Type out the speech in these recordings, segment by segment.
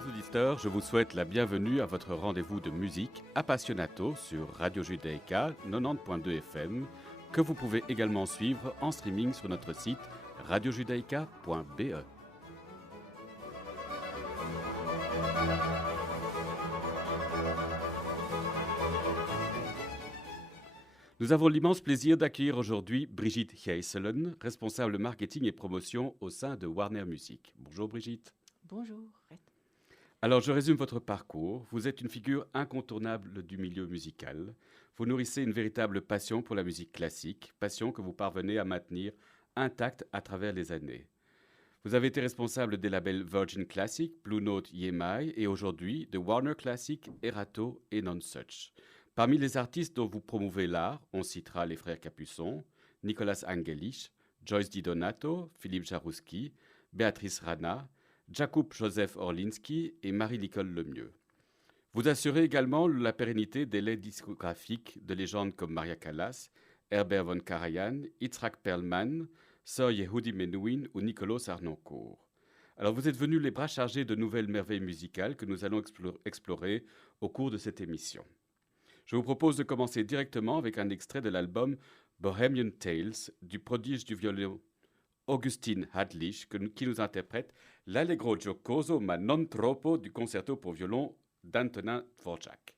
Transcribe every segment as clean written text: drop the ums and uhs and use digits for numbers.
Chers auditeurs, je vous souhaite la bienvenue à votre rendez-vous de musique Appassionato sur Radio Judaïka 90.2 FM, que vous pouvez également suivre en streaming sur notre site radiojudaïka.be. Nous avons l'immense plaisir d'accueillir aujourd'hui Brigitte Heyselen, responsable marketing et promotion au sein de Warner Music. Bonjour Brigitte. Bonjour. Alors je résume votre parcours. Vous êtes une figure incontournable du milieu musical. Vous nourrissez une véritable passion pour la musique classique, passion que vous parvenez à maintenir intacte à travers les années. Vous avez été responsable des labels Virgin Classic, Blue Note, EMI et aujourd'hui de Warner Classic, Erato et Nonsuch. Parmi les artistes dont vous promouvez l'art, on citera les frères Capuçon, Nicolas Angelich, Joyce Di Donato, Philippe Jarouski, Béatrice Rana, Jakub Joseph Orlinski et Marie-Nicole Lemieux. Vous assurez également la pérennité des laits discographiques de légendes comme Maria Callas, Herbert von Karajan, Yitzhak Perlman, Sir Yehudi Menuhin ou Nicolas Arnoncourt. Alors vous êtes venus les bras chargés de nouvelles merveilles musicales que nous allons explorer au cours de cette émission. Je vous propose de commencer directement avec un extrait de l'album Bohemian Tales du prodige du violon Augustin Hadlich qui nous interprète l'Allegro giocoso ma non troppo du concerto pour violon d'Antonin Dvorak.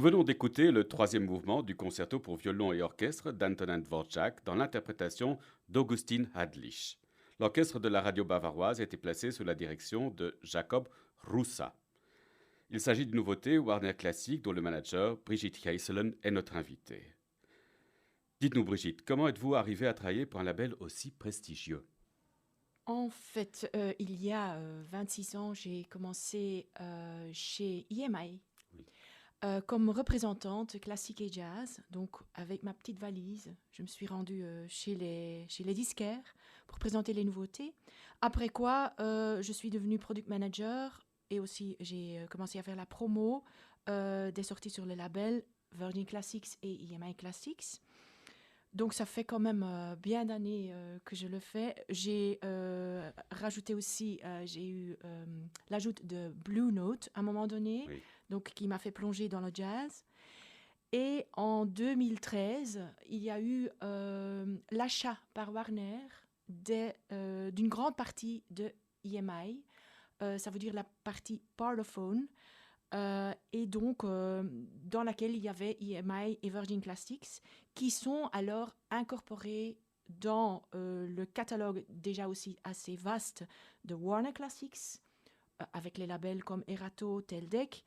Nous venons d'écouter le troisième mouvement du concerto pour violon et orchestre d'Antonin Dvorak dans l'interprétation d'Augustin Hadlich. L'orchestre de la radio bavaroise a été placé sous la direction de Jakob Roussa. Il s'agit d'une nouveauté Warner Classic dont le manager Brigitte Heiselen est notre invitée. Dites-nous Brigitte, comment êtes-vous arrivée à travailler pour un label aussi prestigieux ? En fait, il y a 26 ans, j'ai commencé chez EMI comme représentante classique et jazz. Donc, avec ma petite valise, je me suis rendue chez les disquaires pour présenter les nouveautés. Après quoi, je suis devenue product manager et aussi j'ai commencé à faire la promo des sorties sur le label Virgin Classics et EMI Classics. Donc, ça fait quand même bien d'années que je le fais. J'ai rajouté aussi, j'ai eu l'ajout de Blue Note à un moment donné, Oui. donc, qui m'a fait plonger dans le jazz. Et en 2013, il y a eu l'achat par Warner d'une grande partie de EMI. Ça veut dire la partie Parlophone. Et donc, dans laquelle il y avait EMI et Virgin Classics, qui sont alors incorporés dans le catalogue déjà aussi assez vaste de Warner Classics, avec les labels comme Erato, Teldec.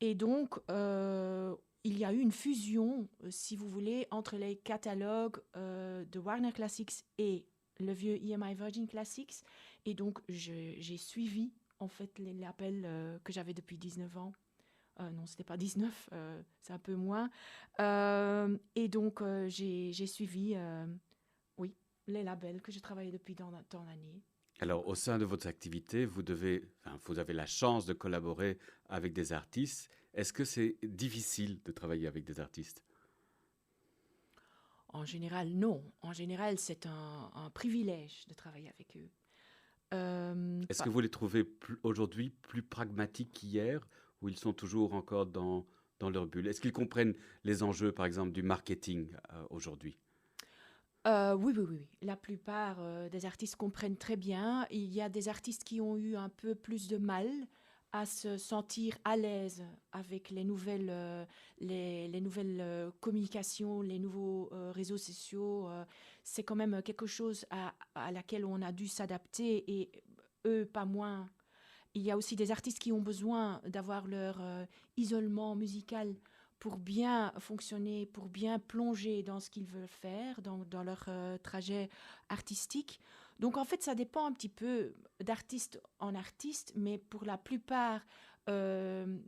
Et donc, il y a eu une fusion, si vous voulez, entre les catalogues de Warner Classics et le vieux EMI Virgin Classics. Et donc, j'ai suivi, en fait, les labels que j'avais depuis 19 ans. Non, c'était pas 19, c'est un peu moins. Et donc, j'ai suivi, oui, les labels que je travaillais depuis tant d'années. Alors, au sein de votre activité, vous avez la chance de collaborer avec des artistes. Est-ce que c'est difficile de travailler avec des artistes? En général, non. En général, c'est un privilège de travailler avec eux. Est-ce que Pas- vous les trouvez aujourd'hui plus pragmatiques qu'hier, ou ils sont toujours encore dans leur bulle? Est-ce qu'ils comprennent les enjeux, par exemple, du marketing aujourd'hui? oui, oui, oui, oui. La plupart des artistes comprennent très bien. Il y a des artistes qui ont eu un peu plus de mal à se sentir à l'aise avec les nouvelles communications, les nouveaux réseaux sociaux. C'est quand même quelque chose à laquelle on a dû s'adapter et eux, pas moins. Il y a aussi des artistes qui ont besoin d'avoir leur isolement musical pour bien fonctionner, pour bien plonger dans ce qu'ils veulent faire, dans leur trajet artistique. Donc en fait, ça dépend un petit peu d'artiste en artiste, mais pour la plupart euh,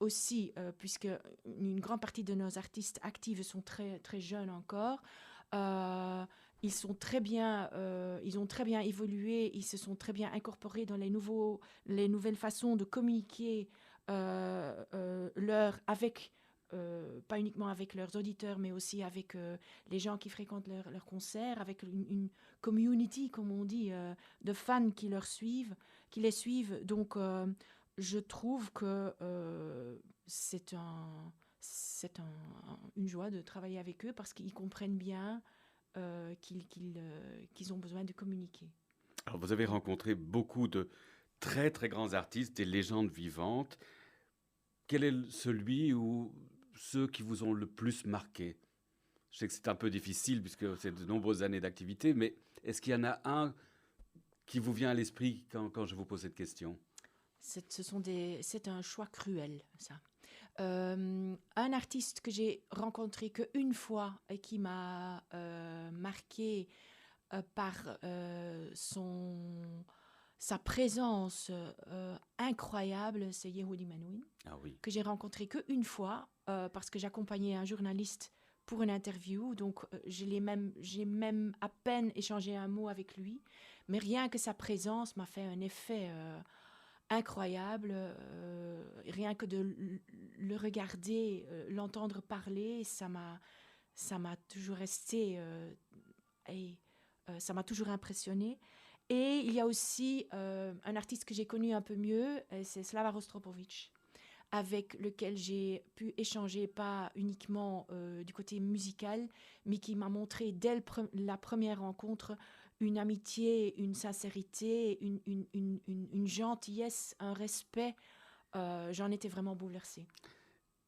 aussi, puisque une grande partie de nos artistes actifs sont très, très jeunes encore, euh, ils ont très bien évolué, ils se sont très bien incorporés dans les nouvelles façons de communiquer pas uniquement avec leurs auditeurs, mais aussi avec les gens qui fréquentent leurs concerts, avec une community, comme on dit, de fans qui les suivent. Donc, je trouve que une joie de travailler avec eux parce qu'ils comprennent bien qu'ils ont besoin de communiquer. Alors, vous avez rencontré beaucoup de très très grands artistes, des légendes vivantes. Quel est celui ou ceux qui vous ont le plus marqué? Je sais que c'est un peu difficile puisque c'est de nombreuses années d'activité, mais est-ce qu'il y en a un qui vous vient à l'esprit quand je vous pose cette question? C'est un choix cruel, ça. Un artiste que j'ai rencontré qu'une fois et qui m'a marqué par sa présence incroyable, c'est Yehudi Menuhin, Ah oui. que j'ai rencontré qu'une fois parce que j'accompagnais un journaliste pour une interview. Donc, j'ai même à peine échangé un mot avec lui. Mais rien que sa présence m'a fait un effet incroyable. Rien que de le regarder, l'entendre parler, ça m'a toujours resté et ça m'a toujours impressionné. Et il y a aussi un artiste que j'ai connu un peu mieux, c'est Slava Rostropovich, avec lequel j'ai pu échanger pas uniquement du côté musical, mais qui m'a montré dès la première rencontre une amitié, une sincérité, une gentillesse, un respect. J'en étais vraiment bouleversée.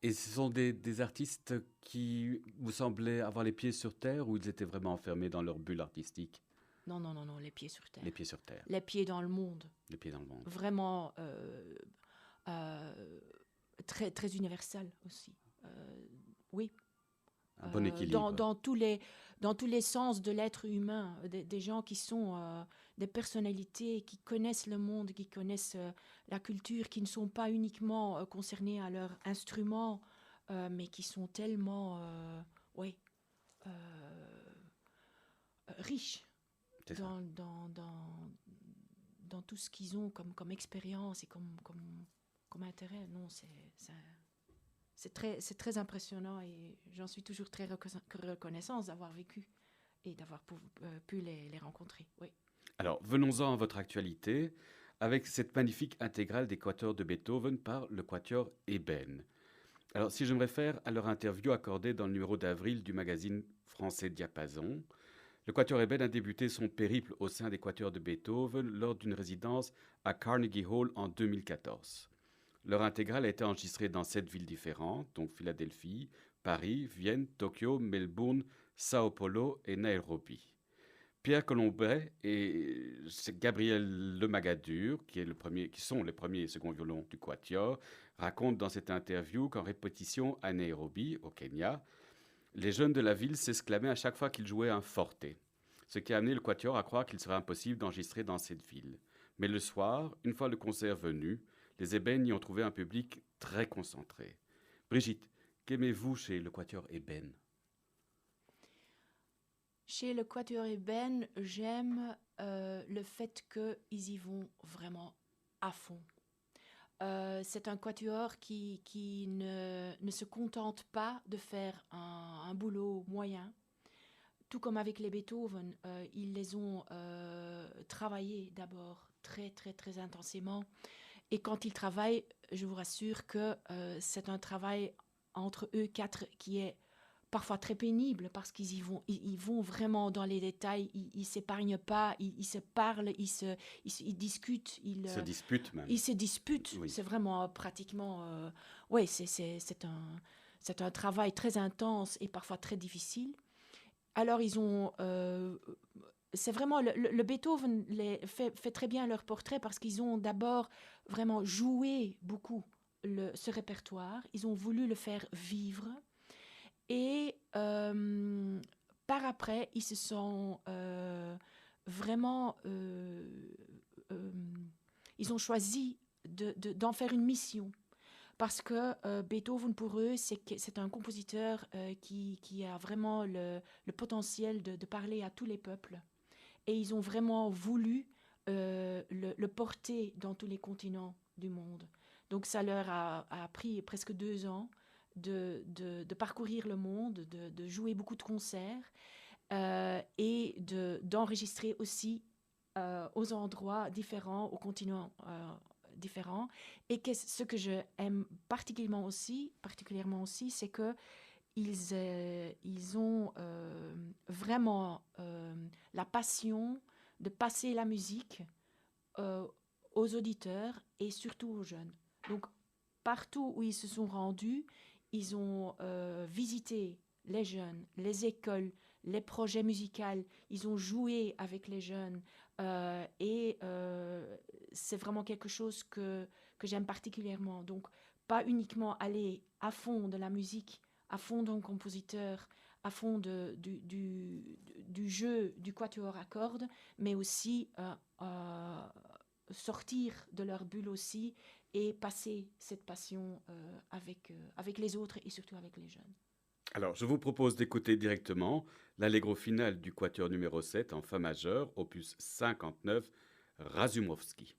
Et ce sont des artistes qui vous semblaient avoir les pieds sur terre ou ils étaient vraiment enfermés dans leur bulle artistique? Non, non, non, non, les pieds sur Les terre. pieds sur terre, Les pieds dans le monde. les pieds dans le monde. Vraiment euh, très, très universel aussi. Oui, Un bon équilibre. dans tous les sens de l'être humain, des gens qui sont des personnalités, qui connaissent le monde, qui connaissent la culture, qui ne sont pas uniquement concernés à leur instrument, mais qui sont tellement ouais, euh, riches C'est ça. dans tout ce qu'ils ont comme expérience et comme intérêt. Non, c'est très impressionnant et j'en suis toujours très reconnaissante d'avoir vécu et d'avoir pu les rencontrer. Oui. Alors, venons-en à votre actualité, avec cette magnifique intégrale des quatuors de Beethoven par le quatuor Eben. Alors, si je me réfère à leur interview accordée dans le numéro d'avril du magazine français Diapason, le quatuor Eben a débuté son périple au sein des quatuors de Beethoven lors d'une résidence à Carnegie Hall en 2014. Leur intégrale a été enregistrée dans 7 villes différentes, donc Philadelphie, Paris, Vienne, Tokyo, Melbourne, Sao Paulo et Nairobi. Pierre Colombet et c'est Gabriel Lemagadur, qui sont les premiers et second violons du Quatuor, racontent dans cette interview qu'en répétition à Nairobi, au Kenya, les jeunes de la ville s'exclamaient à chaque fois qu'ils jouaient un forte, ce qui a amené le Quatuor à croire qu'il serait impossible d'enregistrer dans cette ville. Mais le soir, une fois le concert venu, les ébènes y ont trouvé un public très concentré. Brigitte, qu'aimez-vous chez le Quatuor Ébène? Chez le Quatuor Ébène, j'aime le fait qu'ils y vont vraiment à fond. C'est un quatuor qui ne se contente pas de faire un boulot moyen. Tout comme avec les Beethoven, ils les ont travaillés d'abord très, très, très intensément. Et quand ils travaillent, je vous rassure que c'est un travail entre eux quatre qui est parfois très pénible parce qu'ils ils vont vraiment dans les détails, ils s'épargnent pas, ils se parlent, ils discutent, Se disputent même. ils se disputent. Oui. C'est vraiment pratiquement, ouais, c'est un travail très intense et parfois très difficile. Alors ils ont, c'est vraiment le Beethoven fait très bien leur portrait parce qu'ils ont d'abord vraiment joué beaucoup ce répertoire. Ils ont voulu le faire vivre. Et par après, ils se sont vraiment... ils ont choisi d'en faire une mission. Parce que Beethoven, pour eux, c'est un compositeur qui a vraiment le potentiel de parler à tous les peuples. Et ils ont vraiment voulu le porter dans tous les continents du monde. Donc ça leur a pris presque 2 ans de parcourir le monde, de jouer beaucoup de concerts et d'enregistrer aussi aux endroits différents, aux continents différents. Et ce que j'aime particulièrement aussi, c'est que ils ont vraiment la passion de passer la musique aux auditeurs et surtout aux jeunes. Donc, partout où ils se sont rendus, ils ont visité les jeunes, les écoles, les projets musicaux, ils ont joué avec les jeunes et c'est vraiment quelque chose que j'aime particulièrement. Donc, pas uniquement aller à fond de la musique, à fond d'un compositeur, à fond du jeu du quatuor à cordes, mais aussi sortir de leur bulle aussi et passer cette passion avec les autres et surtout avec les jeunes. Alors, je vous propose d'écouter directement l'allegro final du Quatuor numéro 7 en fa majeur, opus 59, Razumovsky.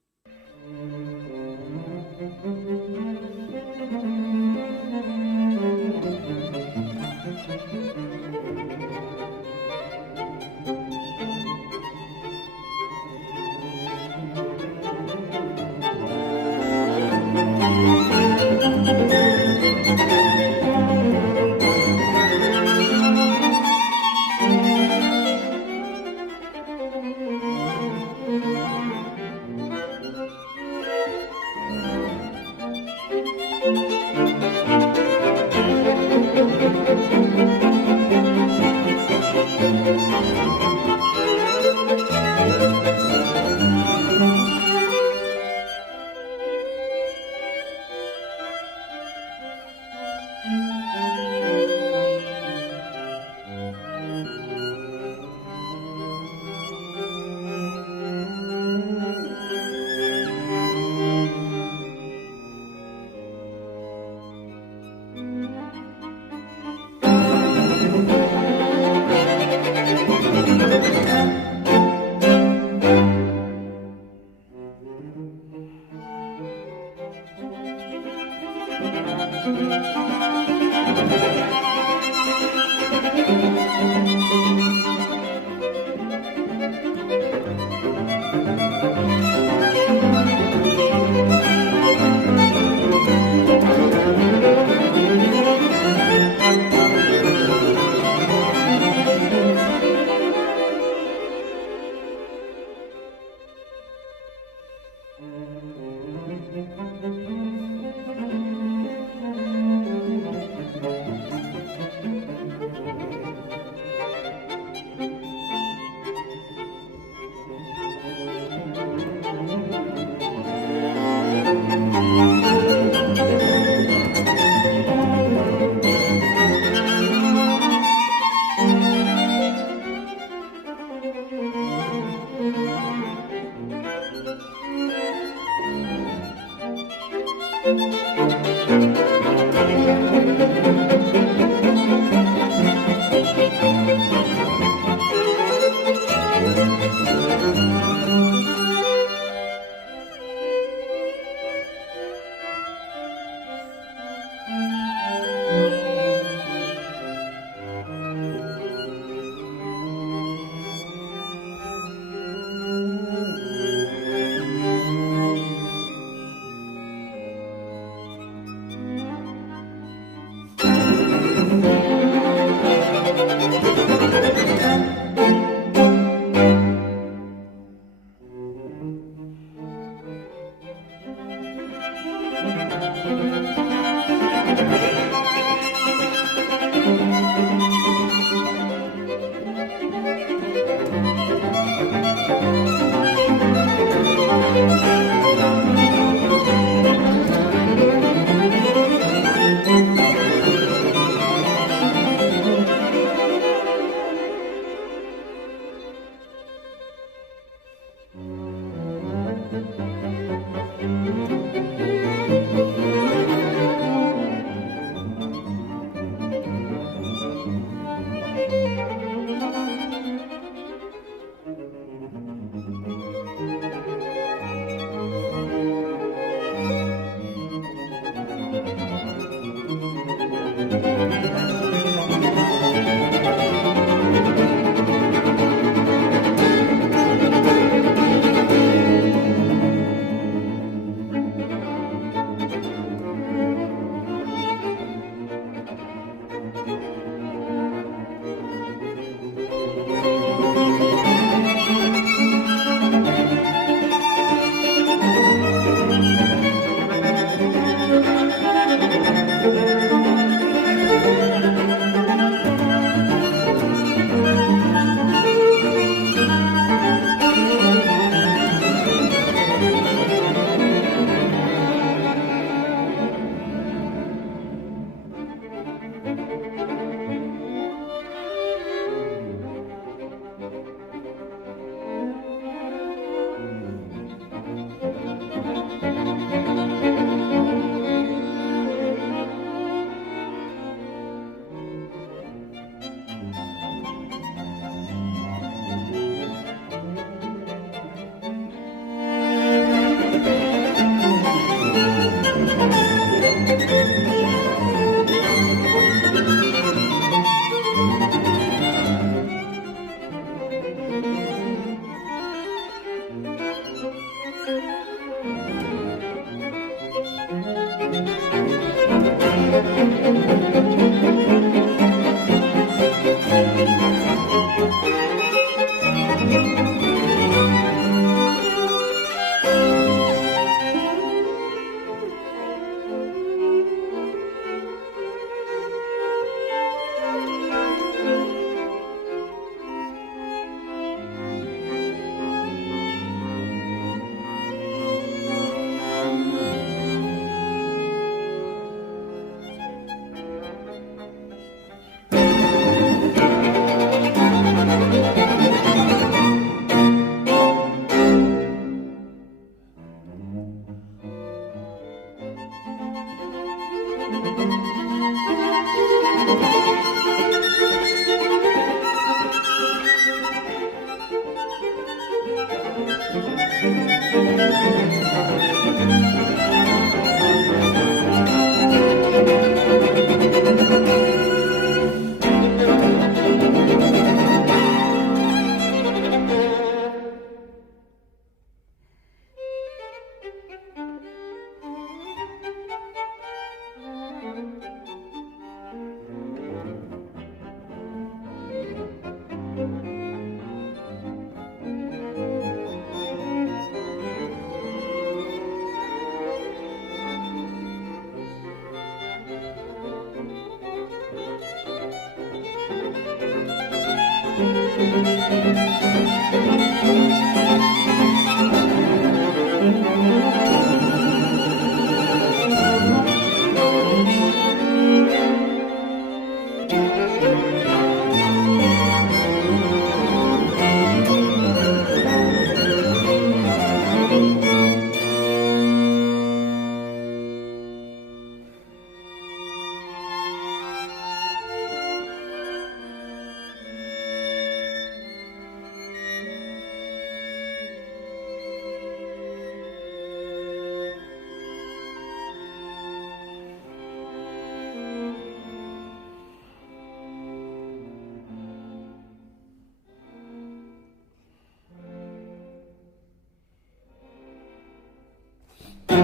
Vous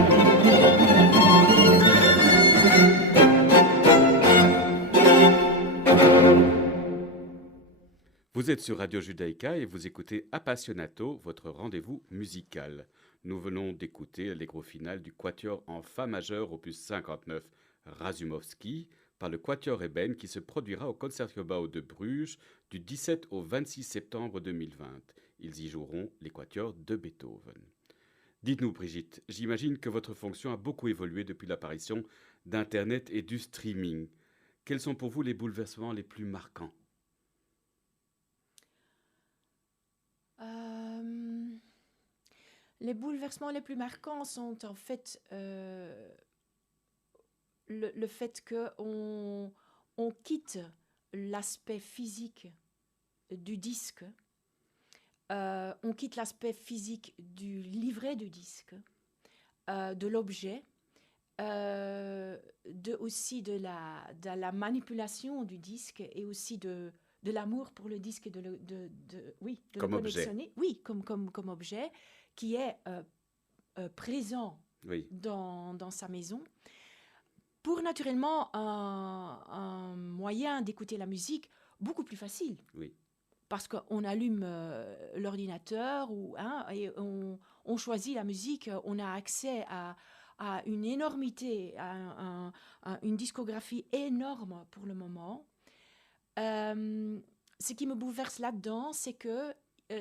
êtes sur Radio Judaïka et vous écoutez Appassionato, votre rendez-vous musical. Nous venons d'écouter l'allegro final du quatuor en fa majeur opus 59 Razumovsky par le quatuor Eben qui se produira au Concertgebouw de Bruges du 17 au 26 septembre 2020. Ils y joueront les quatuors de Beethoven. Dites-nous Brigitte, j'imagine que votre fonction a beaucoup évolué depuis l'apparition d'Internet et du streaming. Quels sont pour vous les bouleversements les plus marquants ? Les bouleversements les plus marquants sont en fait le fait qu'on quitte l'aspect physique du disque, on quitte l'aspect physique du livret du disque, de l'objet, aussi de la manipulation du disque et aussi de l'amour pour le disque, de le Comme objet. collectionner, oui, comme objet, qui est présent Oui, dans sa maison, pour naturellement un moyen d'écouter la musique beaucoup plus facile. oui. Parce qu'on allume l'ordinateur et on choisit la musique, on a accès à une énormité, à une discographie énorme pour le moment. Ce qui me bouleverse là-dedans, c'est que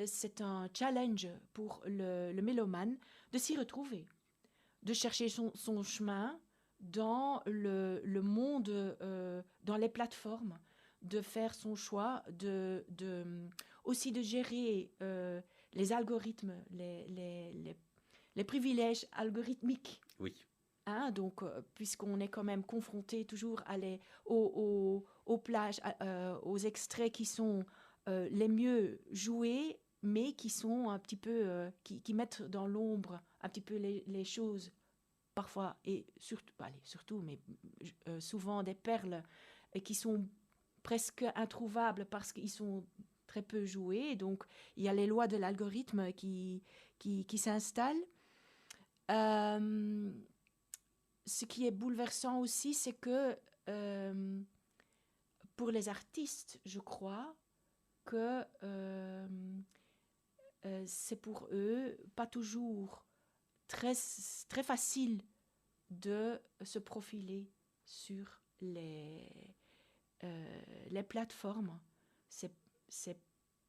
c'est un challenge pour le mélomane de s'y retrouver, de chercher son chemin dans le monde, dans les plateformes, de faire son choix, aussi de gérer les algorithmes, les privilèges algorithmiques. Oui, Donc, puisqu'on est quand même confronté toujours aux plages, aux extraits qui sont les mieux joués, mais qui sont un petit peu, qui mettent dans l'ombre un petit peu les choses, parfois, et surtout, mais souvent des perles qui sont presque introuvables parce qu'ils sont très peu joués. Donc, il y a les lois de l'algorithme qui s'installent. Ce qui est bouleversant aussi, c'est que pour les artistes, je crois que c'est pour eux pas toujours très, très facile de se profiler sur les plateformes. C'est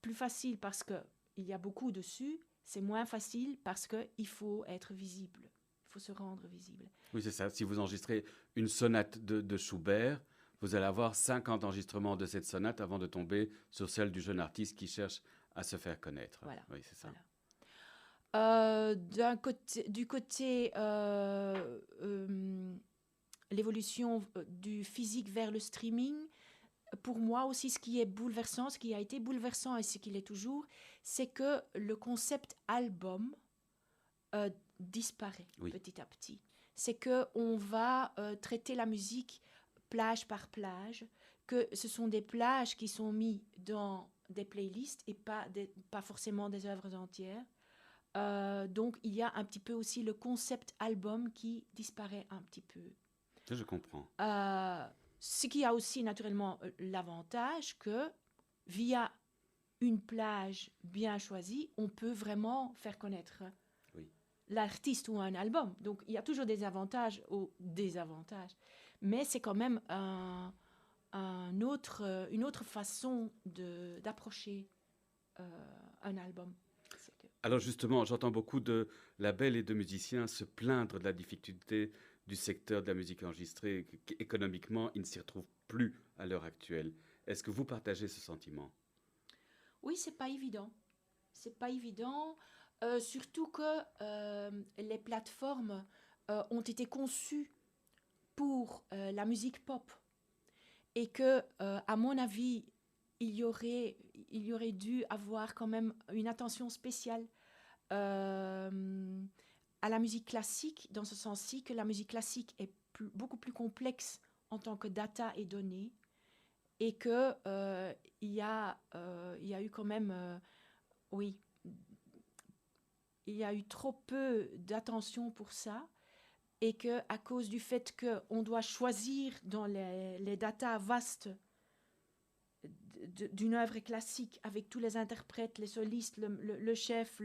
plus facile parce qu'il y a beaucoup dessus, c'est moins facile parce qu'il faut être visible, il faut se rendre visible. oui, c'est ça. Si vous enregistrez une sonate de Schubert, vous allez avoir 50 enregistrements de cette sonate avant de tomber sur celle du jeune artiste qui cherche à se faire connaître. Voilà. Oui, c'est ça. Voilà. Du côté l'évolution du physique vers le streaming, pour moi aussi, ce qui est bouleversant, ce qui a été bouleversant et ce qu'il est toujours, c'est que le concept album disparaît petit à petit. C'est qu'on va traiter la musique plage par plage, que ce sont des plages qui sont mises dans des playlists et pas forcément des œuvres entières. Donc, il y a un petit peu aussi le concept album qui disparaît un petit peu. Je comprends. Ce qui a aussi naturellement l'avantage que via une plage bien choisie, on peut vraiment faire connaître l'artiste ou un album. Donc, il y a toujours des avantages ou désavantages. Mais c'est quand même une autre façon d'approcher un album. Alors justement, j'entends beaucoup de labels et de musiciens se plaindre de la difficulté du secteur de la musique enregistrée. Économiquement, ils ne s'y retrouvent plus à l'heure actuelle. Est-ce que vous partagez ce sentiment ? Oui, c'est pas évident. C'est pas évident, surtout que les plateformes ont été conçues pour la musique pop et que, à mon avis, il y aurait dû avoir quand même une attention spéciale à la musique classique, dans ce sens-ci que la musique classique est beaucoup plus complexe en tant que data et données, et que il y a eu quand même, il y a eu trop peu d'attention pour ça, et que à cause du fait qu'on doit choisir dans les datas vastes d'une œuvre classique avec tous les interprètes, les solistes, le chef,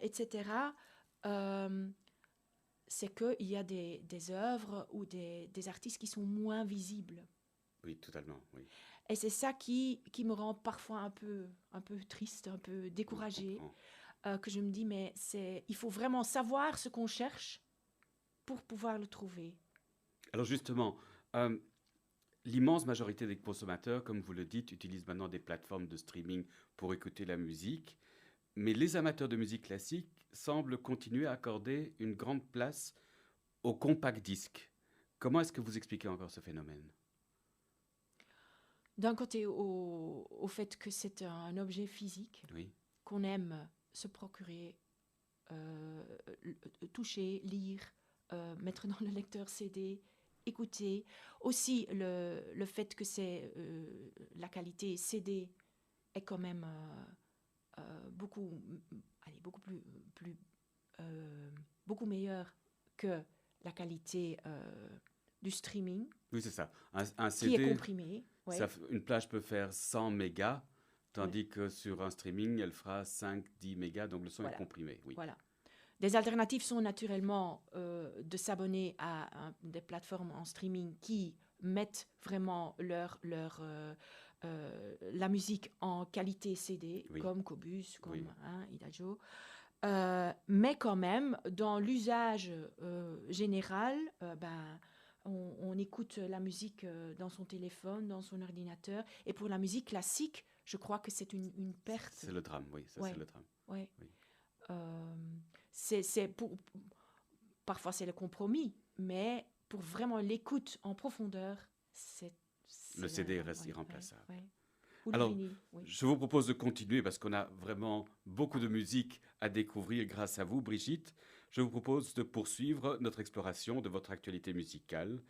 etc., c'est qu'il y a des œuvres ou des artistes qui sont moins visibles. Oui, totalement, oui. Et c'est ça qui me rend parfois un peu triste, un peu découragée, que je me dis, mais il faut vraiment savoir ce qu'on cherche pour pouvoir le trouver. Alors justement, l'immense majorité des consommateurs, comme vous le dites, utilisent maintenant des plateformes de streaming pour écouter la musique, mais les amateurs de musique classique semblent continuer à accorder une grande place au compact disque. Comment est-ce que vous expliquez encore ce phénomène? D'un côté, au fait que c'est un objet physique, Oui, qu'on aime se procurer, toucher, lire, mettre dans le lecteur CD, écouter. Aussi, le fait que c'est la qualité CD est quand même beaucoup meilleure que la qualité du streaming, oui, c'est ça. Un qui est CD, comprimé. Ouais, une plage peut faire 100 mégas, ouais, tandis que sur un streaming, elle fera 5-10 mégas, donc le son est voilà, comprimé. Oui, voilà. Des alternatives sont naturellement de s'abonner à des plateformes en streaming qui mettent vraiment la musique en qualité CD, oui, comme Qobuz, comme oui. Idagio. Mais quand même, dans l'usage général, on écoute la musique dans son téléphone, dans son ordinateur. Et pour la musique classique, je crois que c'est une perte. C'est le drame, oui, ça Ouais, c'est le drame. ouais. Oui. Parfois c'est le compromis, mais pour vraiment l'écoute en profondeur, c'est Le CD reste ouais, irremplaçable. ouais. Ou le Alors, vinyle, oui. je vous propose de continuer parce qu'on a vraiment beaucoup de musique à découvrir grâce à vous, Brigitte. Je vous propose de poursuivre notre exploration de votre actualité musicale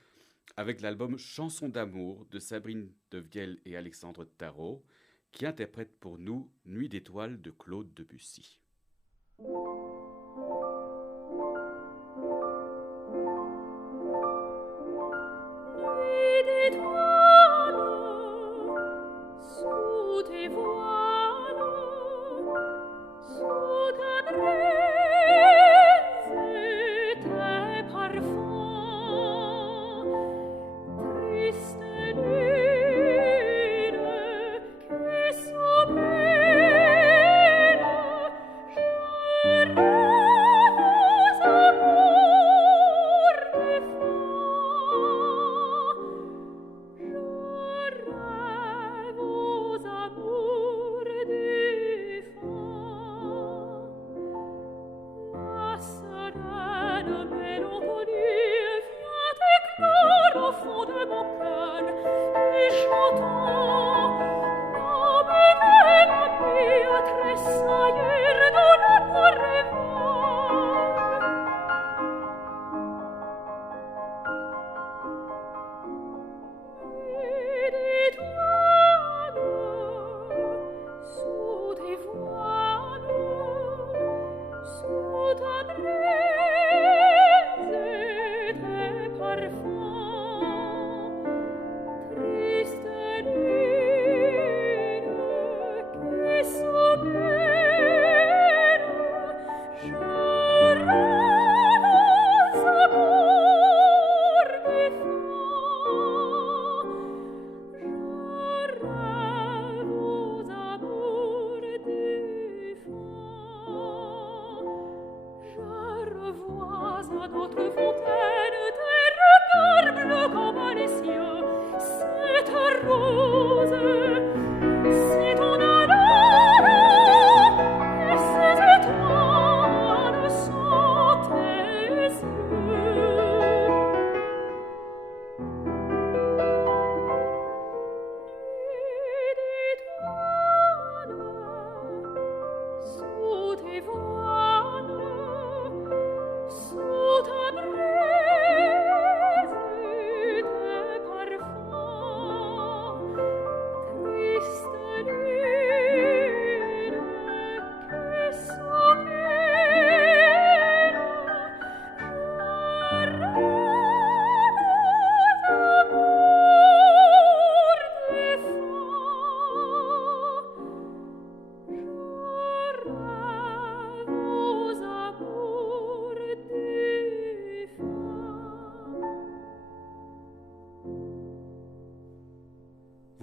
avec l'album Chansons d'amour de Sabrine Devielle et Alexandre Tarot, qui interprète pour nous Nuit d'étoiles de Claude Debussy. Nuit d'étoiles, sous tes voiles, sous ta braise et tes parfums, triste lune qui s'opère, je rêve aux amours défunts. Je rêve aux amours défunts. La sereine mélancolie vient éclore au fond de mon cœur, et j'entends l'âme et la vie tressaillir dans le rêveur. Nuit d'étoiles, sous tes voiles, sous ta braise et tes parfums, triste lune qui s'opère,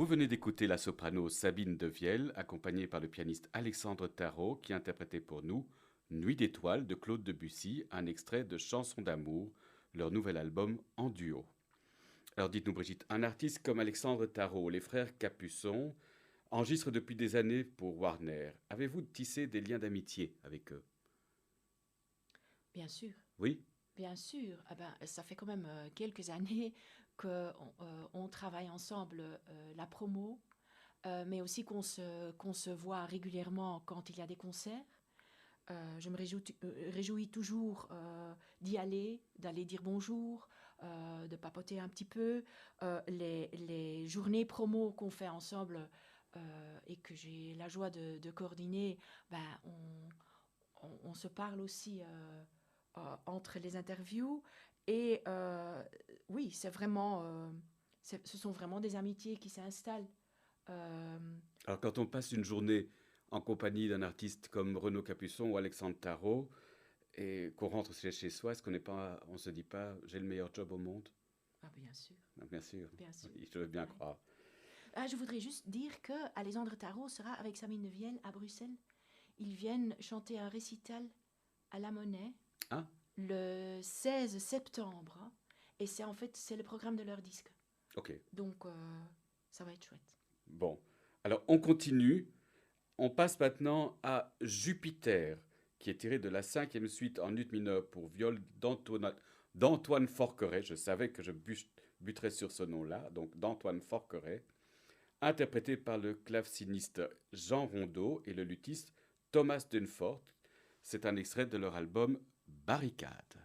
venez d'écouter la soprano Sabine Devielle, accompagnée par le pianiste Alexandre Tarot, qui interprétait pour nous Nuit d'étoiles de Claude Debussy, un extrait de Chansons d'amour, leur nouvel album en duo. Alors dites-nous Brigitte, un artiste comme Alexandre Tarot, les frères Capuçon, enregistre depuis des années pour Warner. Avez-vous tissé des liens d'amitié avec eux? Bien sûr. Oui? Bien sûr, ah ben, ça fait quand même quelques années qu'on travaille ensemble la promo, mais aussi qu'on se voit régulièrement quand il y a des concerts. Je me réjouis toujours d'y aller, d'aller dire bonjour, de papoter un petit peu. Les journées promo qu'on fait ensemble et que j'ai la joie de coordonner, ben, on se parle aussi entre les interviews. Et oui, c'est vraiment, ce sont vraiment des amitiés qui s'installent. Euh, Alors quand on passe une journée en compagnie d'un artiste comme Renaud Capuçon ou Alexandre Tarot et qu'on rentre chez soi, est-ce qu'on n'est pas, on se dit pas j'ai le meilleur job au monde? ah, bien sûr, Ah, bien sûr, bien sûr. oui, je veux bien Ouais. croire. Ah, je voudrais juste dire que Alexandre Tarot sera avec Sabine Neviel à Bruxelles. Ils viennent chanter un récital à la Monnaie Ah, le 16 septembre. Hein. Et c'est le programme de leur disque. ok. Donc, ça va être chouette. Bon, alors on continue. On passe maintenant à Jupiter, qui est tiré de la cinquième suite en ut mineur pour viol d'Antoine Forqueret. Je savais que je buterais sur ce nom-là, donc d'Antoine Forqueret, interprété par le claveciniste Jean Rondeau et le luthiste Thomas Dunford. C'est un extrait de leur album Barricade.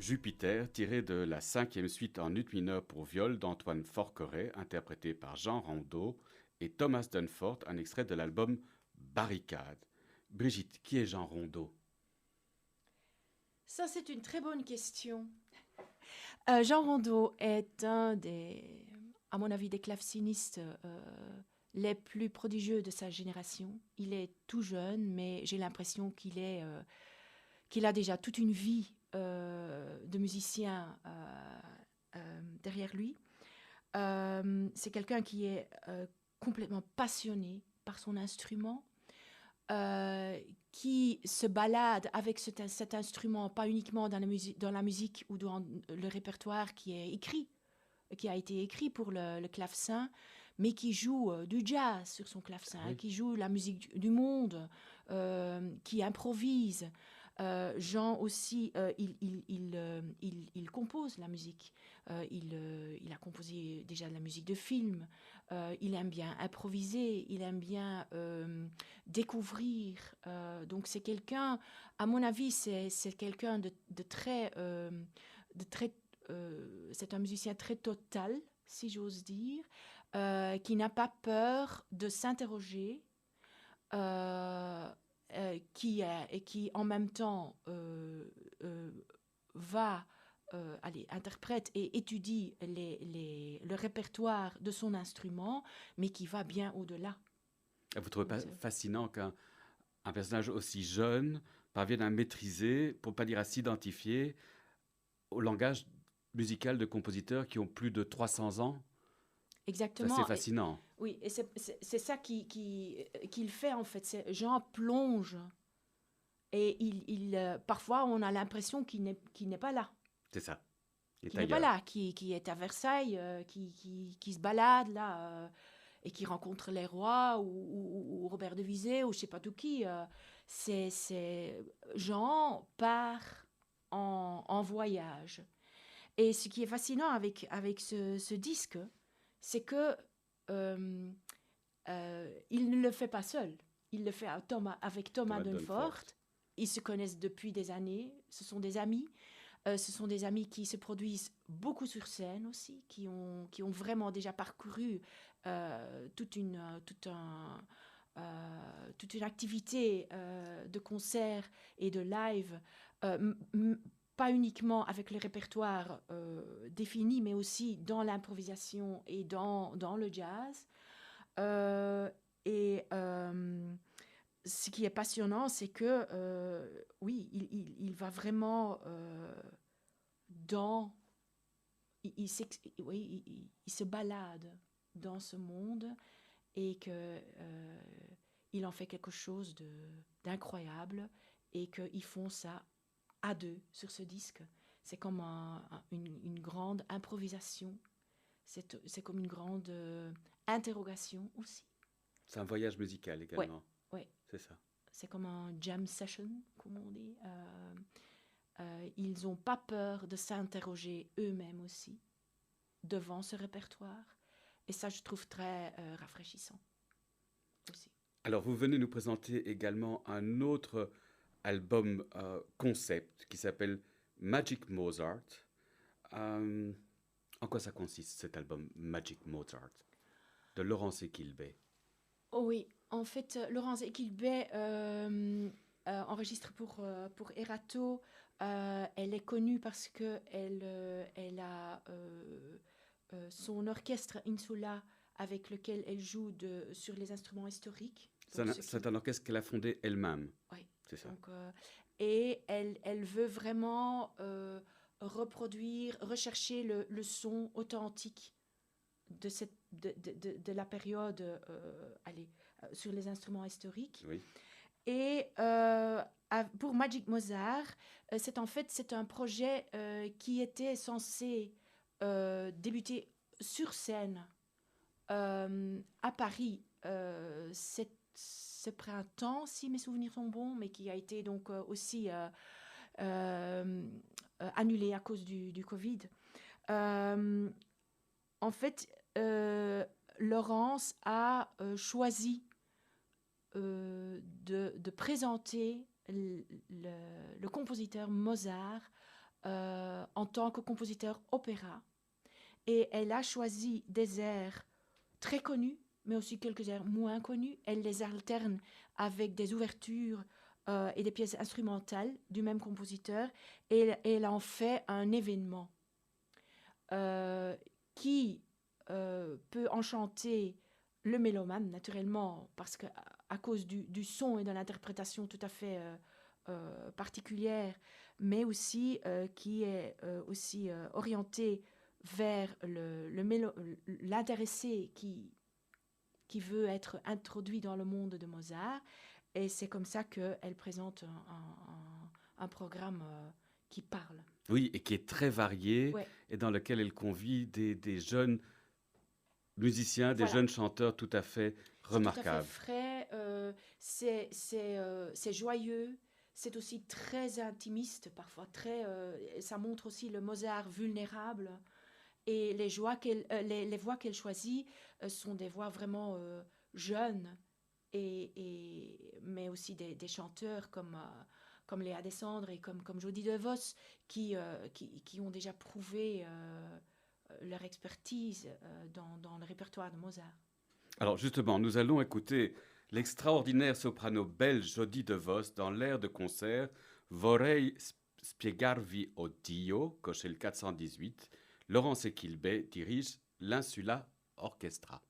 Jupiter, tiré de la 5e suite en ut mineur pour viol d'Antoine Forqueray, interprété par Jean Rondeau, et Thomas Dunford, un extrait de l'album Barricade. Brigitte, qui est Jean Rondeau? Ça, c'est une très bonne question. Jean Rondeau est à mon avis, des clavecinistes les plus prodigieux de sa génération. Il est tout jeune, mais j'ai l'impression qu'il a déjà toute une vie de musicien derrière lui. C'est quelqu'un qui est complètement passionné par son instrument, qui se balade avec cet instrument, pas uniquement dans la musique ou dans le répertoire qui a été écrit pour le clavecin, mais qui joue du jazz sur son clavecin, Oui. qui joue la musique du monde, qui improvise. Jean aussi, il compose la musique. Il a composé déjà de la musique de film. Il aime bien improviser, il aime bien découvrir. Donc c'est quelqu'un, à mon avis, c'est quelqu'un de très... c'est un musicien très total, si j'ose dire, qui n'a pas peur de s'interroger, et qui en même temps interprète et étudie le répertoire de son instrument, mais qui va bien au-delà. Vous trouvez pas Donc, fascinant qu'un personnage aussi jeune parvienne à maîtriser, pour ne pas dire à s'identifier, au langage musical de compositeurs qui ont plus de 300 ans? C'est Exactement. assez fascinant. Oui, et c'est ça qu'il fait en fait. Jean plonge et parfois on a l'impression qu'il n'est pas là. C'est ça. Il est Qui n'est pas ailleurs. là, qui est à Versailles, qui se balade là, et qui rencontre les rois ou Robert de Visé ou je sais pas tout qui. Jean part en voyage. Et ce qui est fascinant avec ce disque, c'est que il ne le fait pas seul. Il le fait avec Thomas Dunford. Ils se connaissent depuis des années. Ce sont des amis. Ce sont des amis qui se produisent beaucoup sur scène aussi, qui ont vraiment déjà parcouru toute une activité de concert et de live, pas uniquement avec le répertoire défini, mais aussi dans l'improvisation et dans le jazz. Ce qui est passionnant, c'est que, oui, il va vraiment dans... il se balade dans ce monde et que il en fait quelque chose d'incroyable et qu'ils font ça à deux sur ce disque. C'est comme une grande improvisation. C'est comme une grande interrogation aussi. C'est un voyage musical également. Ouais. C'est ça. C'est comme un jam session, comme on dit. Ils n'ont pas peur de s'interroger eux-mêmes aussi devant ce répertoire. Et ça, je trouve très rafraîchissant aussi. Alors, vous venez nous présenter également un autre album concept qui s'appelle Magic Mozart. En quoi ça consiste, cet album Magic Mozart de Laurence Equilbé? Oh oui, en fait, Laurence Equilbé enregistre pour Erato. Elle est connue parce qu'elle a son orchestre Insula avec lequel elle joue sur les instruments historiques. C'est un orchestre qu'elle a fondé elle-même. Oui. C'est ça. Donc, et elle veut vraiment rechercher le son authentique de la période sur les instruments historiques. Oui. Et pour Magic Mozart, c'est un projet qui était censé débuter sur scène à Paris ce printemps, si mes souvenirs sont bons, mais qui a été donc aussi annulé à cause du Covid. En fait, Laurence a choisi de présenter le compositeur Mozart en tant que compositeur opéra. Et elle a choisi des airs très connus, mais aussi quelques airs moins connus. Elle les alterne avec des ouvertures et des pièces instrumentales du même compositeur. Et elle en fait un événement qui peut enchanter le mélomane, naturellement, parce que à cause du son et de l'interprétation tout à fait particulière, mais aussi qui est aussi orienté vers l'intéressé qui veut être introduit dans le monde de Mozart. Et c'est comme ça qu'elle présente un programme qui parle. Oui, et qui est très varié Ouais. et dans lequel elle convie des jeunes musiciens, des Voilà. jeunes chanteurs tout à fait C'est tout à remarquables. fait frais, c'est joyeux, c'est aussi très intimiste parfois, ça montre aussi le Mozart vulnérable. Et les voix qu'elle choisit sont des voix vraiment jeunes, mais aussi des chanteurs comme Léa Descendre et comme Jodie DeVos qui ont déjà prouvé leur expertise dans le répertoire de Mozart. Alors justement, nous allons écouter l'extraordinaire soprano belge Jodie DeVos dans l'air de concert Vorrei spiegarvi o Dio, coché le 418. Laurence Equilbet dirige l'Insula Orchestra.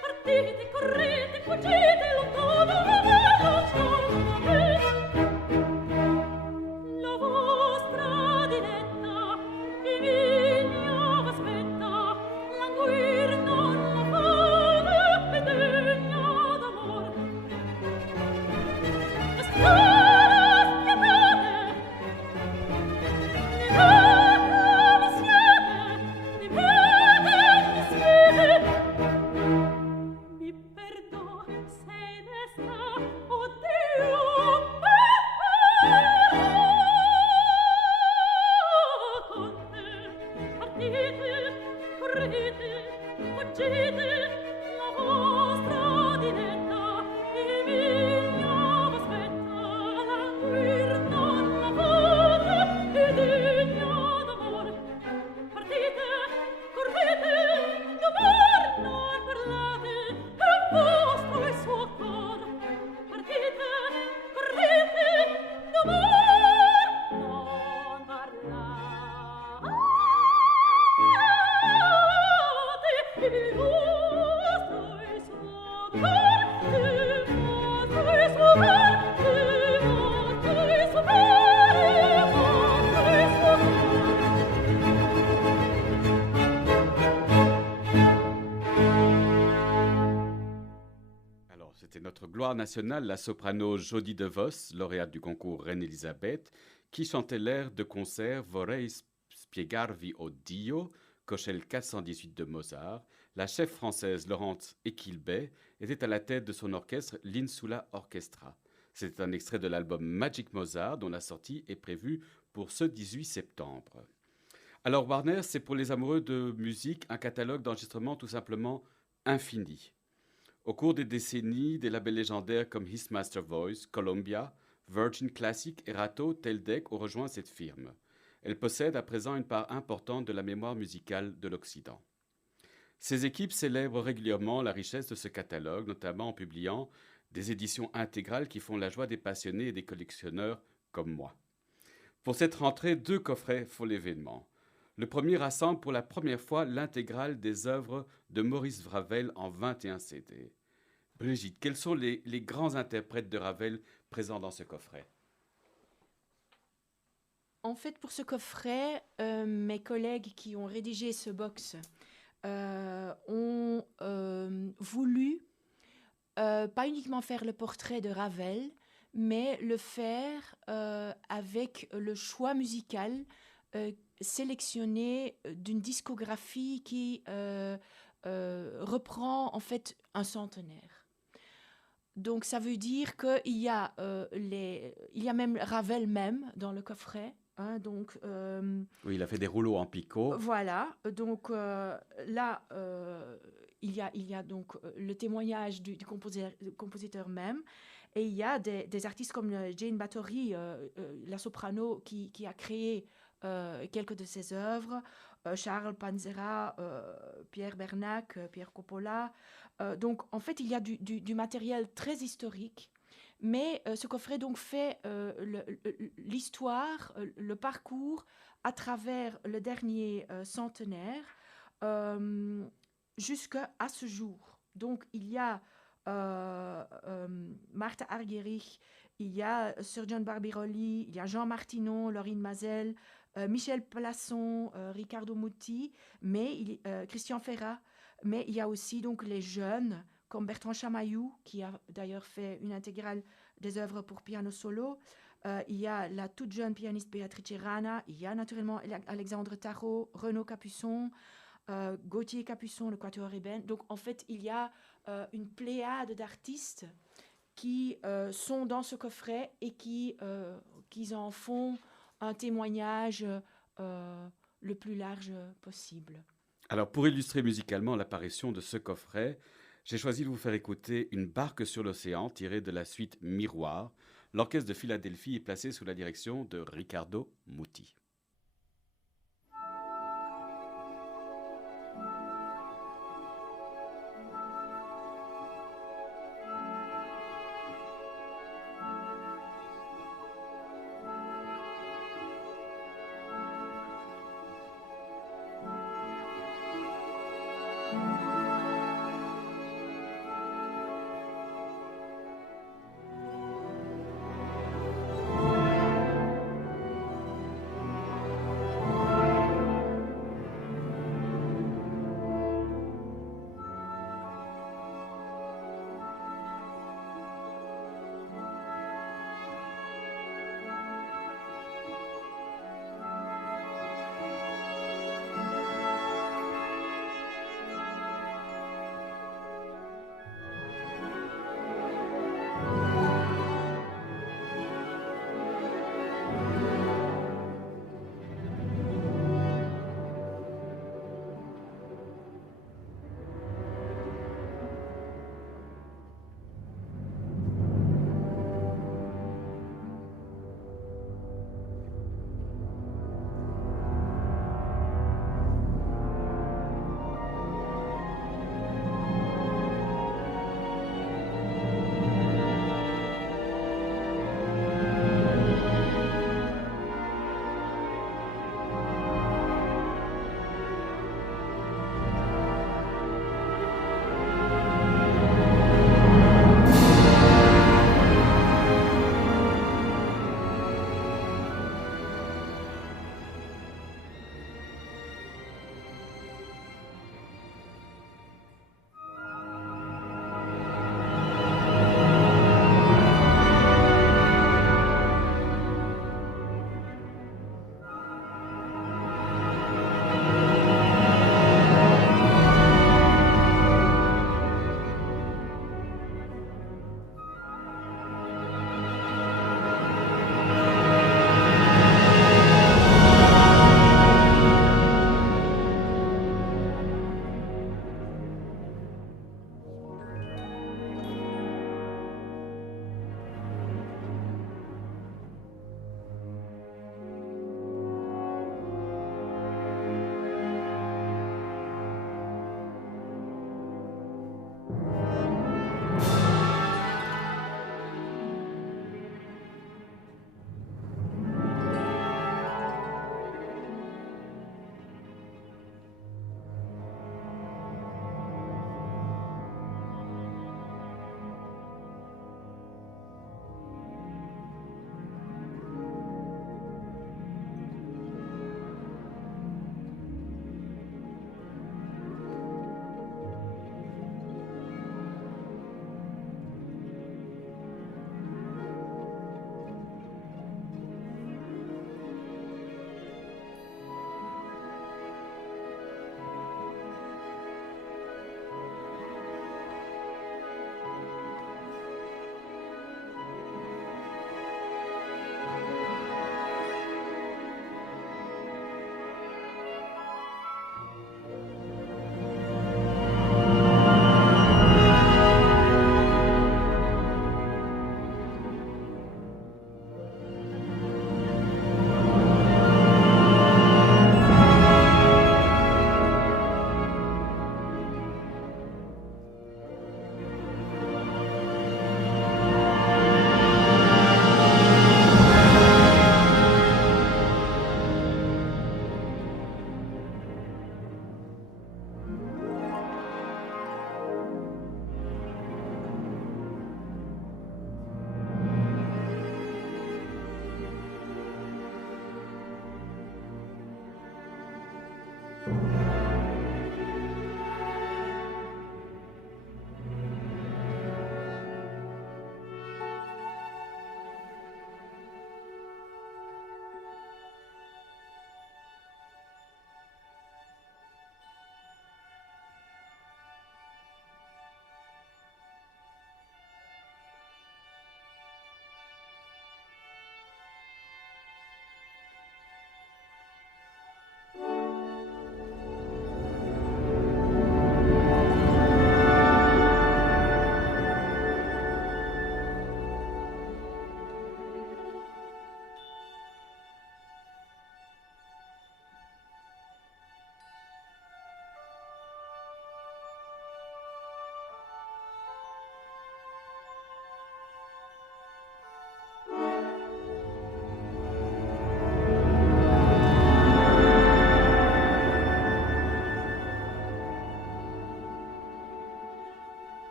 partite, correte, fuggite lontano, lontano. La vostra diletta in vigna v'aspetta, languir non la fate, è degna d'amor. La strada spiatate, negate vi siete, mi siete. Mi perdo se desta, oh Dio, con te. Partite, correte, fuggite, la vostra diletta in vigna v'aspetta, languir non la fate, è degna d'amor. Partite, correte, d'amor non parlate, è vostro il suo cor. Partite, correte, d'amor non parlate, il vostro il suo cor, il vostro il suo cor, il vostro il suo cor, il vostro il suo cor. Alors, c'était notre gloire nationale, la soprano Jodie DeVos, lauréate du concours Reine-Élisabeth, qui chantait l'air de concert Vorrei spiegarvi o Dio, Cochelle 418 de Mozart. La chef française Laurence Equilbet était à la tête de son orchestre l'Insula Orchestra. C'est un extrait de l'album Magic Mozart dont la sortie est prévue pour ce 18 septembre. Alors Warner, c'est pour les amoureux de musique un catalogue d'enregistrements tout simplement infini. Au cours des décennies, des labels légendaires comme His Master Voice, Columbia, Virgin Classic et Rato Teldec ont rejoint cette firme. Elle possède à présent une part importante de la mémoire musicale de l'Occident. Ces équipes célèbrent régulièrement la richesse de ce catalogue, notamment en publiant des éditions intégrales qui font la joie des passionnés et des collectionneurs comme moi. Pour cette rentrée, 2 coffrets font l'événement. Le premier rassemble pour la première fois l'intégrale des œuvres de Maurice Ravel en 21 CD. Brigitte, quels sont les grands interprètes de Ravel présents dans ce coffret? En fait, pour ce coffret, mes collègues qui ont rédigé ce box ont voulu pas uniquement faire le portrait de Ravel, mais le faire avec le choix musical sélectionné d'une discographie qui reprend en fait un centenaire. Donc ça veut dire qu'il y a, il y a même Ravel même dans le coffret. Hein, donc, Oui, il a fait des rouleaux en picot. voilà, donc là, il y a donc le témoignage du compositeur même, et il y a des artistes comme Jane Bathory, la soprano, qui a créé quelques de ses œuvres, Charles Panzera, Pierre Bernac, Pierre Coppola. Donc, en fait, il y a du matériel très historique. Mais ce coffret donc fait l'histoire, le parcours à travers le dernier centenaire jusqu'à ce jour. Donc il y a Martha Argerich, il y a Sir John Barbirolli, il y a Jean Martinon, Laurine Mazel, Michel Plasson, Riccardo Muti, mais Christian Ferrat, mais il y a aussi donc les jeunes comme Bertrand Chamaillou, qui a d'ailleurs fait une intégrale des œuvres pour piano solo. Il y a la toute jeune pianiste Beatrice Rana, il y a naturellement Alexandre Tarot, Renaud Capuçon, Gauthier Capuçon, le Quatuor Ébène. Donc en fait, il y a une pléiade d'artistes qui sont dans ce coffret et qui en font un témoignage le plus large possible. Alors pour illustrer musicalement l'apparition de ce coffret, j'ai choisi de vous faire écouter Une barque sur l'océan tirée de la suite Miroir. L'orchestre de Philadelphie est placé sous la direction de Riccardo Muti.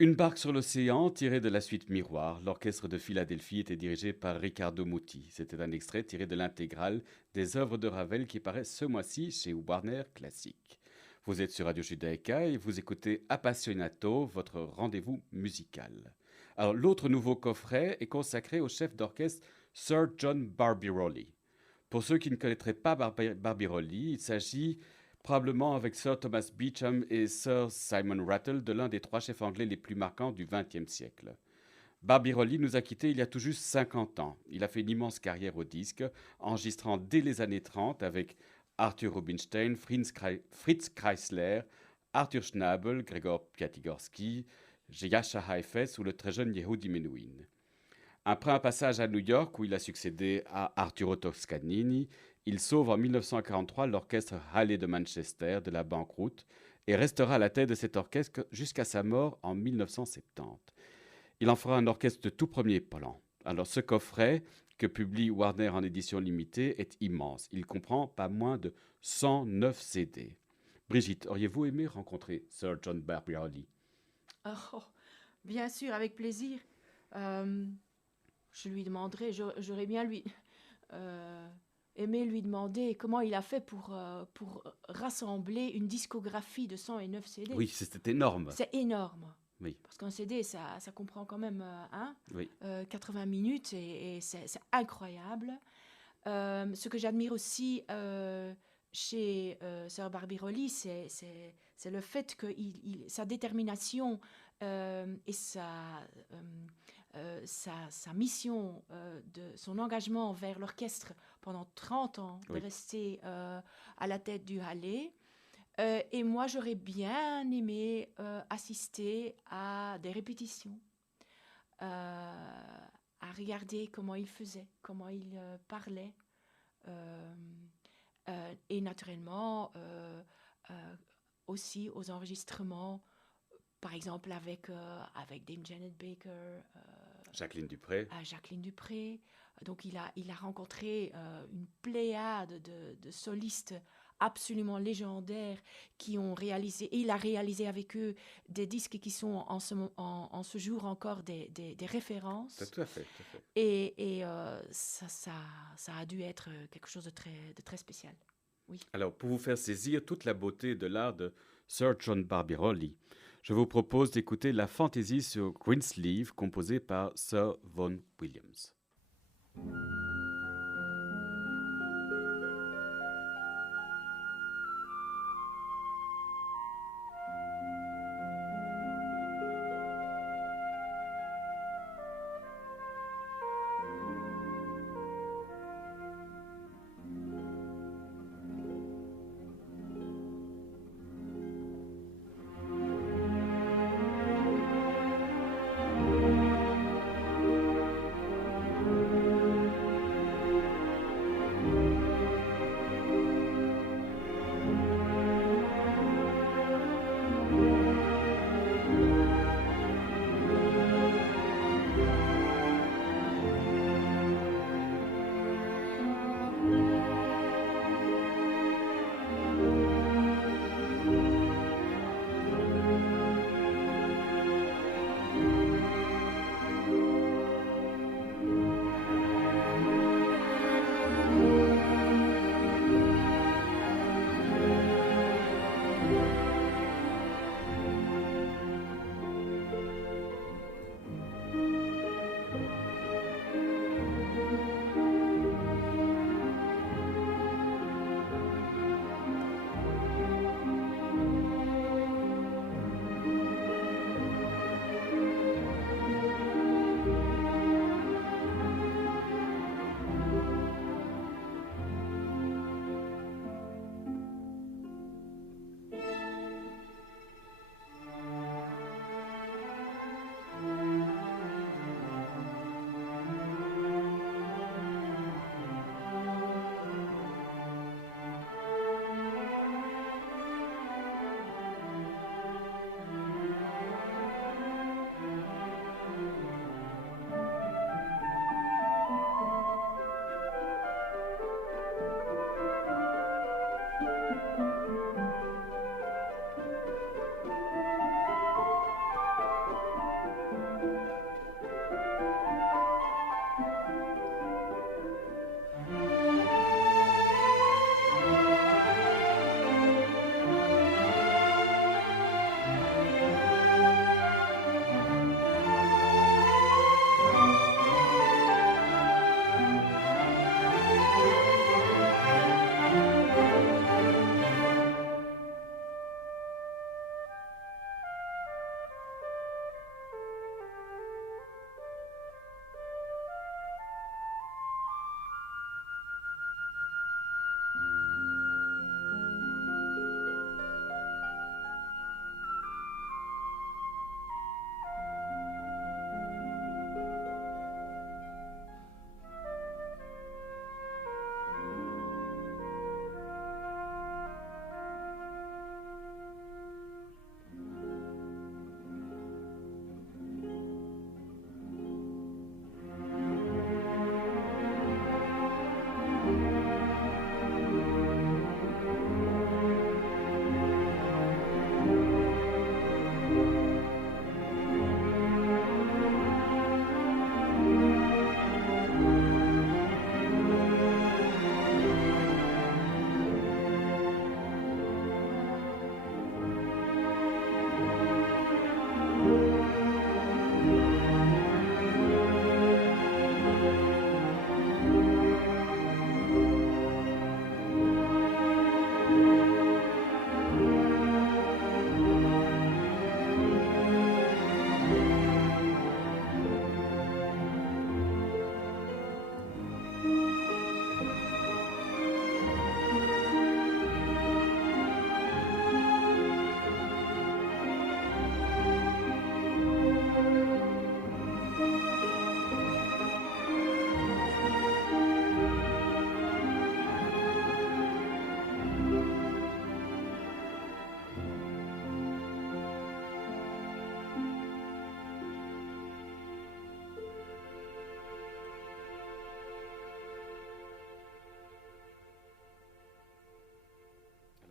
Une barque sur l'océan, tirée de la suite Miroir, l'orchestre de Philadelphie était dirigé par Riccardo Muti. C'était un extrait tiré de l'intégrale des œuvres de Ravel qui paraît ce mois-ci chez Warner Classic. Vous êtes sur Radio Judaïka et vous écoutez Appassionato, votre rendez-vous musical. Alors, l'autre nouveau coffret est consacré au chef d'orchestre Sir John Barbirolli. Pour ceux qui ne connaîtraient pas Barbirolli, il s'agit probablement avec Sir Thomas Beecham et Sir Simon Rattle de l'un des trois chefs anglais les plus marquants du XXe siècle. Barbirolli nous a quittés il y a tout juste 50 ans. Il a fait une immense carrière au disque, enregistrant dès les années 30 avec Arthur Rubinstein, Fritz Kreisler, Arthur Schnabel, Gregor Piatigorsky, Jascha Heifetz ou le très jeune Yehudi Menuhin. Après un passage à New York où il a succédé à Arturo Toscanini, il sauve en 1943 l'orchestre Hallé de Manchester de la banqueroute et restera à la tête de cet orchestre jusqu'à sa mort en 1970. Il en fera un orchestre de tout premier plan. Alors ce coffret, que publie Warner en édition limitée, est immense. Il comprend pas moins de 109 CD. Brigitte, auriez-vous aimé rencontrer Sir John Barbirolli? Oh, bien sûr, avec plaisir. Je lui demanderai, j'aurais bien aimé lui demander comment il a fait pour rassembler une discographie de 109 CD. Oui, c'était énorme. C'est énorme. Oui. Parce qu'un CD, ça comprend quand même Oui. 80 minutes et c'est incroyable. Ce que j'admire aussi chez Sir Barbirolli, c'est le fait que sa détermination et sa mission, son engagement vers l'orchestre pendant 30 ans, Oui. de rester à la tête du Hallé. Et moi, j'aurais bien aimé assister à des répétitions, à regarder comment il faisait, comment il parlait. Et naturellement, aussi aux enregistrements, par exemple avec Dame Janet Baker, Jacqueline Dupré. Jacqueline Dupré. Donc il a rencontré une pléiade de solistes absolument légendaires qui ont réalisé, et il a réalisé avec eux des disques qui sont en ce jour encore des références. Tout à fait. Et ça a dû être quelque chose de très spécial. Oui. Alors, pour vous faire saisir toute la beauté de l'art de Sir John Barbirolli, je vous propose d'écouter la fantaisie sur Greensleeve composée par Sir Vaughan Williams.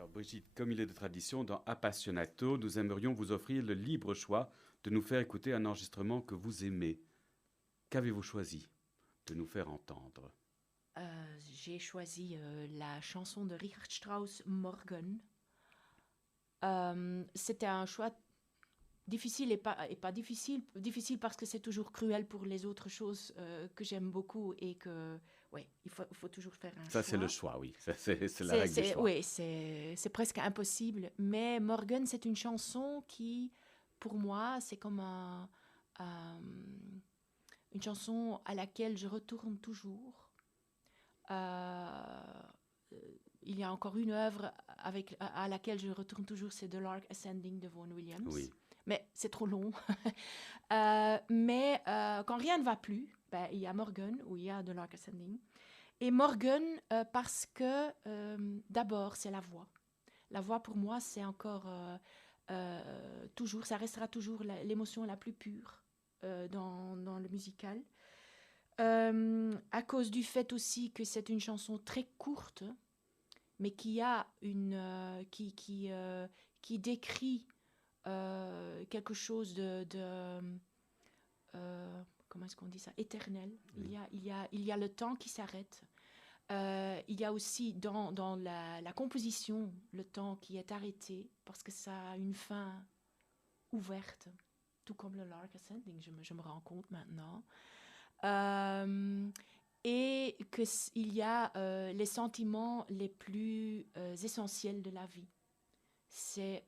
Brigitte, comme il est de tradition, dans Appassionato, nous aimerions vous offrir le libre choix de nous faire écouter un enregistrement que vous aimez. Qu'avez-vous choisi de nous faire entendre? J'ai choisi la chanson de Richard Strauss, Morgen. C'était un choix difficile et pas difficile. Difficile parce que c'est toujours cruel pour les autres choses que j'aime beaucoup et que, ouais, il faut toujours faire un choix. Ça, c'est le choix, oui. Ça, c'est la règle du choix. Oui, c'est presque impossible. Mais Morgen, c'est une chanson qui, pour moi, c'est comme une chanson à laquelle je retourne toujours. Il y a encore une œuvre à laquelle je retourne toujours, c'est The Lark Ascending de Vaughan Williams. Oui. Mais c'est trop long. Quand rien ne va plus, ben, il y a Morgen ou il y a The Lark Ascending. Et Morgen, parce que d'abord, c'est la voix. La voix, pour moi, c'est encore toujours, ça restera toujours l'émotion la plus pure dans le musical. À cause du fait aussi que c'est une chanson très courte, mais qui a qui décrit quelque chose de comment est-ce qu'on dit ça? Éternel. Oui. Il y a le temps qui s'arrête. Il y a aussi dans la composition le temps qui est arrêté parce que ça a une fin ouverte, tout comme le Lark Ascending, je me rends compte maintenant. Et qu'il y a les sentiments les plus essentiels de la vie. C'est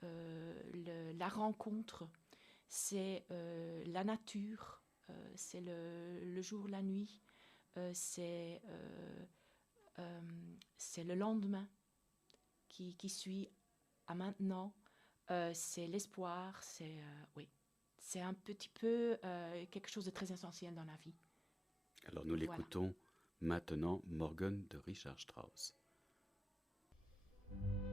la rencontre, c'est la nature, c'est le jour, la nuit, c'est le lendemain qui suit à maintenant, c'est l'espoir, oui, c'est un petit peu quelque chose de très essentiel dans la vie. Alors nous l'écoutons maintenant, Morgen de Richard Strauss. Thank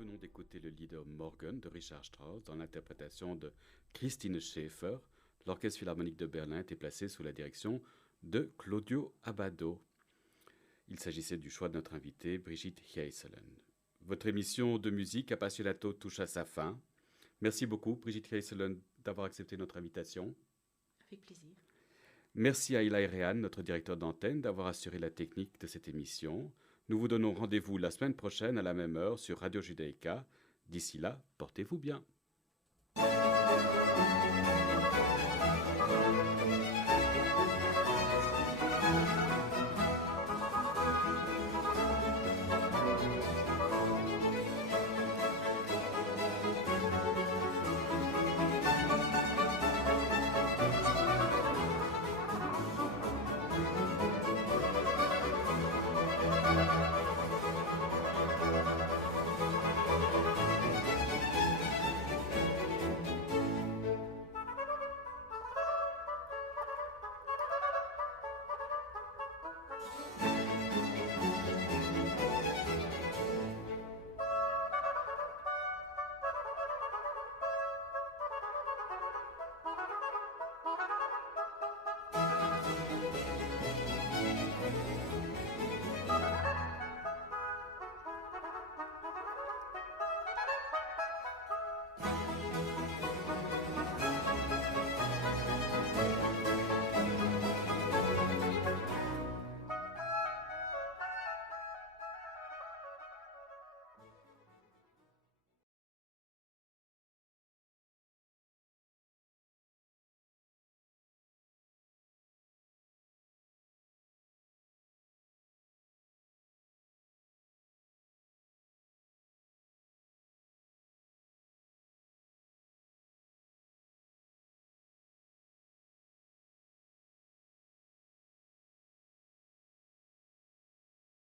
venons d'écouter le leader Morgan de Richard Strauss dans l'interprétation de Christine Schaeffer. L'Orchestre Philharmonique de Berlin était placé sous la direction de Claudio Abbado. Il s'agissait du choix de notre invitée Brigitte Heiselen. Votre émission de musique Appassionato touche à sa fin. Merci beaucoup Brigitte Heiselen d'avoir accepté notre invitation. Avec plaisir. Merci à Eli Rehan, notre directeur d'antenne, d'avoir assuré la technique de cette émission. Nous vous donnons rendez-vous la semaine prochaine à la même heure sur Radio Judaïka. D'ici là, portez-vous bien.